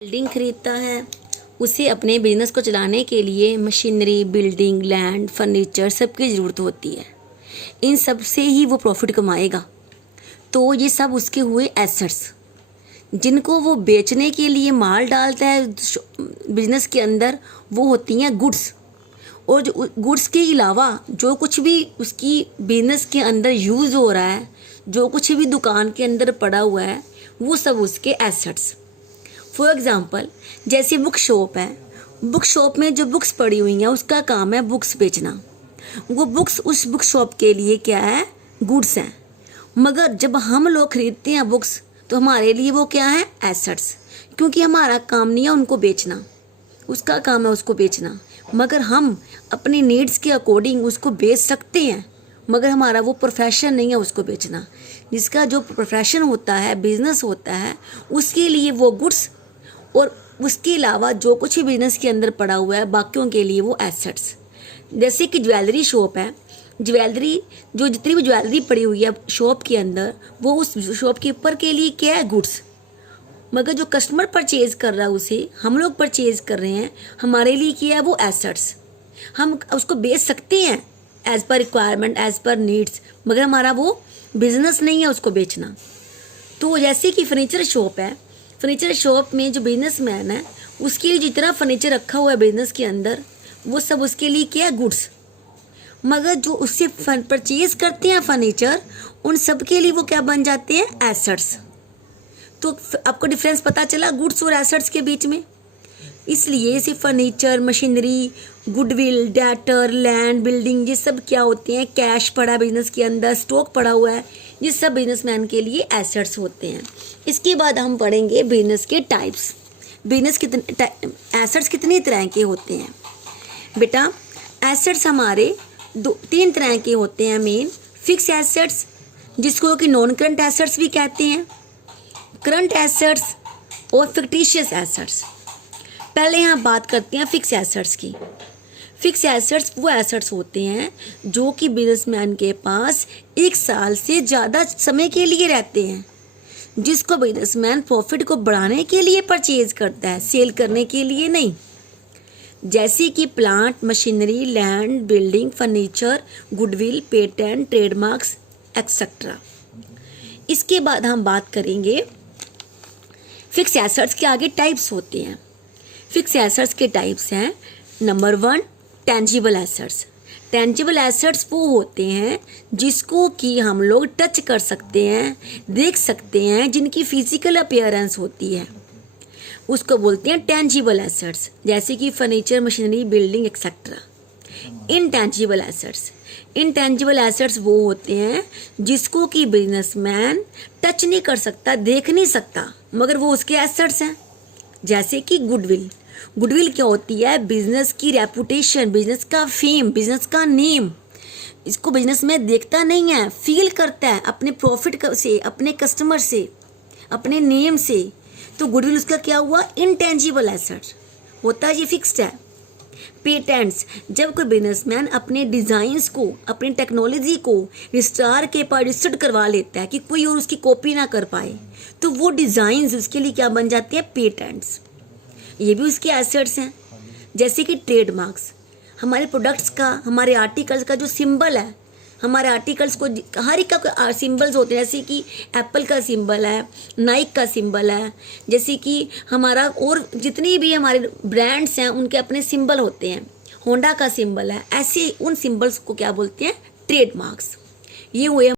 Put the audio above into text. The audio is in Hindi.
बिल्डिंग खरीदता है, उसे अपने बिजनेस को चलाने के लिए मशीनरी, बिल्डिंग, लैंड, फर्नीचर सबकी ज़रूरत होती है। इन सब से ही वो प्रॉफिट कमाएगा। तो ये सब उसके हुए एसेट्स, जिनको वो बेचने के लिए माल डालता है बिजनेस के अंदर, वो होती हैं गुड्स। और जो गुड्स के अलावा जो कुछ भी उसकी बिजनेस के अंदर यूज़ हो रहा है, जो कुछ भी दुकान के अंदर पड़ा हुआ है, वो सब उसके एसेट्स। फॉर एग्ज़ाम्पल, जैसे बुक शॉप है, बुक शॉप में जो बुक्स पड़ी हुई हैं उसका काम है बुक्स बेचना। वो बुक्स उस बुक शॉप के लिए क्या है, गुड्स हैं। मगर जब हम लोग खरीदते हैं बुक्स, तो हमारे लिए वो क्या है, एसेट्स। क्योंकि हमारा काम नहीं है उनको बेचना, उसका काम है उसको बेचना। मगर हम अपनी नीड्स के अकॉर्डिंग उसको बेच सकते हैं, मगर हमारा वो प्रोफेशन नहीं है उसको बेचना। जिसका जो प्रोफेशन होता है, बिजनेस होता है, उसके लिए वो गुड्स, और उसके अलावा जो कुछ भी बिजनेस के अंदर पड़ा हुआ है बाकियों के लिए वो एसेट्स। जैसे कि ज्वेलरी शॉप है, ज्वेलरी जो जितनी भी ज्वेलरी पड़ी हुई है शॉप के अंदर, वो उस शॉपकीपर के लिए क्या है, गुड्स। मगर जो कस्टमर परचेज कर रहा है, उसे हम लोग परचेज कर रहे हैं, हमारे लिए क्या है, वो एसेट्स। हम उसको बेच सकते हैं as per requirement, as per needs, मगर हमारा वो बिजनेस नहीं है उसको बेचना। तो जैसे कि फर्नीचर शॉप है, फर्नीचर शॉप में जो बिजनेसमैन है, उसके लिए जितना फर्नीचर रखा हुआ है बिजनेस के अंदर, वो सब उसके लिए क्या है, गुड्स। मगर जो उससे परचेज करते हैं फर्नीचर, उन सब के लिए वो क्या बन जाते हैं, एसेट्स। तो आपको डिफरेंस पता चला गुड्स और एसेट्स के बीच में। इसलिए इसे furniture, machinery, goodwill, debtor, land, building, ये सब क्या होते हैं, कैश पड़ा है बिजनेस के अंदर, स्टॉक पड़ा हुआ है, ये सब बिजनेसमैन के लिए एसेट्स होते हैं। इसके बाद हम पढ़ेंगे बिजनेस के टाइप्स। बिजनेस एसेट्स कितनी तरह के होते हैं बेटा। एसेट्स हमारे तीन तरह के होते हैं मेन। फिक्स एसेट्स, जिसको कि नॉन करंट एसेट्स भी कहते हैं, करंट एसेट्स और फिक्टिशियस एसेट्स। पहले यहाँ बात करते हैं फिक्स एसेट्स की। फिक्स एसेट्स वो एसेट्स होते हैं जो कि बिजनेसमैन के पास 1 साल से ज़्यादा समय के लिए रहते हैं, जिसको बिजनेसमैन प्रॉफिट को बढ़ाने के लिए परचेज करता है, सेल करने के लिए नहीं। जैसे कि plant, machinery, land, building, furniture, goodwill, patent, trademarks etcetera. इसके बाद हम बात करेंगे फिक्स एसेट्स के आगे टाइप्स होते हैं। फिक्स एसेट्स के टाइप्स हैं, number 1 tangible assets. Tangible assets वो होते हैं जिसको कि हम लोग टच कर सकते हैं, देख सकते हैं, जिनकी फिजिकल अपीयरेंस होती है, उसको बोलते हैं टेंजिबल एसेट्स। जैसे कि furniture, machinery, building etcetera. Intangible assets, intangible assets वो होते हैं जिसको कि बिजनेसमैन टच नहीं कर सकता, देख नहीं सकता, मगर वो उसके एसेट्स हैं। जैसे कि गुडविल। गुडविल क्या होती है, बिजनेस की रेपुटेशन, बिजनेस का फेम, बिजनेस का नेम। इसको बिजनेस में देखता नहीं है, फील करता है अपने प्रॉफिट से, अपने कस्टमर से, अपने नेम से। तो गुडविल उसका क्या हुआ, इनटेंजिबल एसेट होता है, ये फिक्स्ड है। पेटेंट्स, जब कोई बिजनेसमैन अपने डिज़ाइंस को, अपनी टेक्नोलॉजी को रजिस्ट्रार के पास रजिस्टर्ड करवा लेता है कि कोई और उसकी कॉपी ना कर पाए, तो वो डिज़ाइंस उसके लिए क्या बन जाते हैं, पेटेंट्स। ये भी उसके एसेट्स हैं। जैसे कि ट्रेडमार्क्स, हमारे प्रोडक्ट्स का, हमारे आर्टिकल्स का जो सिंबल है, हमारे आर्टिकल्स को हर एक का सिंबल्स होते हैं। जैसे कि एप्पल का सिंबल है, नाइक का सिंबल है, जैसे कि हमारा और जितनी भी हमारे ब्रांड्स हैं उनके अपने सिंबल होते हैं, होंडा का सिंबल है। ऐसे उन सिंबल्स को क्या बोलते हैं, ट्रेडमार्क्स। ये हुए